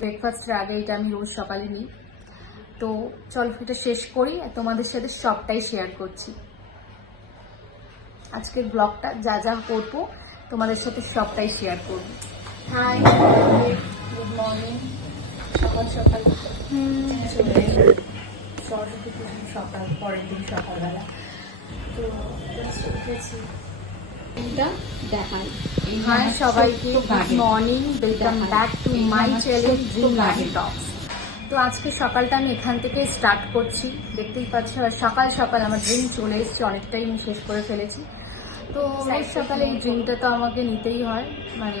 ব্রেকফাস্টের আগে এটা আমি রোজ সকালে নিই। তো চল এটা শেষ করি, তোমাদের সাথে সবটাই শেয়ার করছি। আজকের ব্লগটা যা যা করবো তোমাদের সাথে সবটাই শেয়ার করবো। Hi, good morning. সকাল সকাল চলে সরস্বতী পুজোর সকাল, পরের দিন সকালবেলা। তো উঠেছি, হাই সবাইকে, good morning, welcome back to my channel dream garden talks. তো আজকে সকালটা আমি এখান থেকে স্টার্ট করছি। দেখতেই পাচ্ছ সকাল সকাল আমার ড্রিম চলে এসেছে, অনেকটাই আমি শেষ করে ফেলেছি। তো রোজ সকালে এই ড্রিমটা তো আমাকে নিতেই হয়, মানে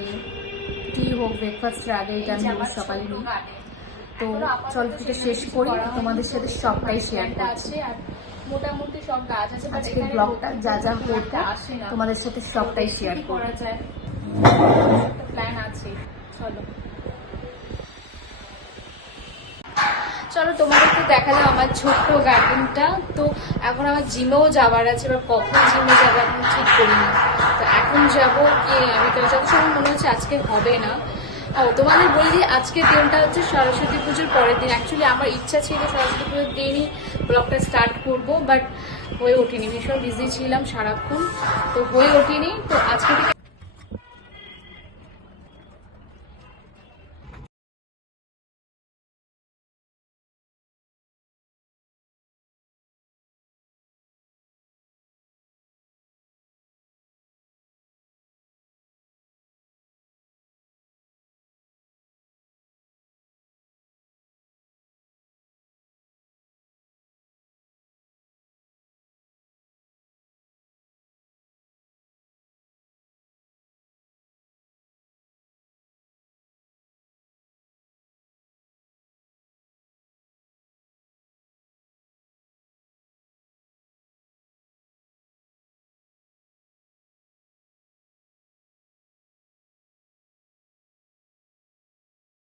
টি হোক ব্রেকফাস্টের আগে এটা আমি রোজ সকালে নিই। তো চল এটা শেষ করি, তোমাদের সাথে সবটাই শেয়ার করছি। মোটামুটি সব গাছ আছে, আজকের ব্লগটা যা যা করবো তোমাদের সাথে সবটাই শেয়ার করা করবো। যায়, একটা প্ল্যান আছে। চলো চলো তোমাদের একটু দেখালাম আমার ছোট্ট গার্ডেনটা। তো এখন আমার জিমেও যাওয়ার আছে, এবার কখন জিমে যাবো এখন ঠিক করিনি। তো এখন যাবো কি, আমি তো যত সময় মনে হচ্ছে আজকে হবে না। ও তোমাদের বলি যে আজকের দিনটা হচ্ছে সরস্বতী পুজোর পরের দিন। অ্যাকচুয়ালি আমার ইচ্ছা ছিল সরস্বতী পুজোর দিনই ব্লগটা স্টার্ট করবো, বাট হয়ে ওঠেনি, ভীষণ বিজি ছিলাম সারাক্ষণ, তো হয়ে ওঠেনি। তো আজকে থেকে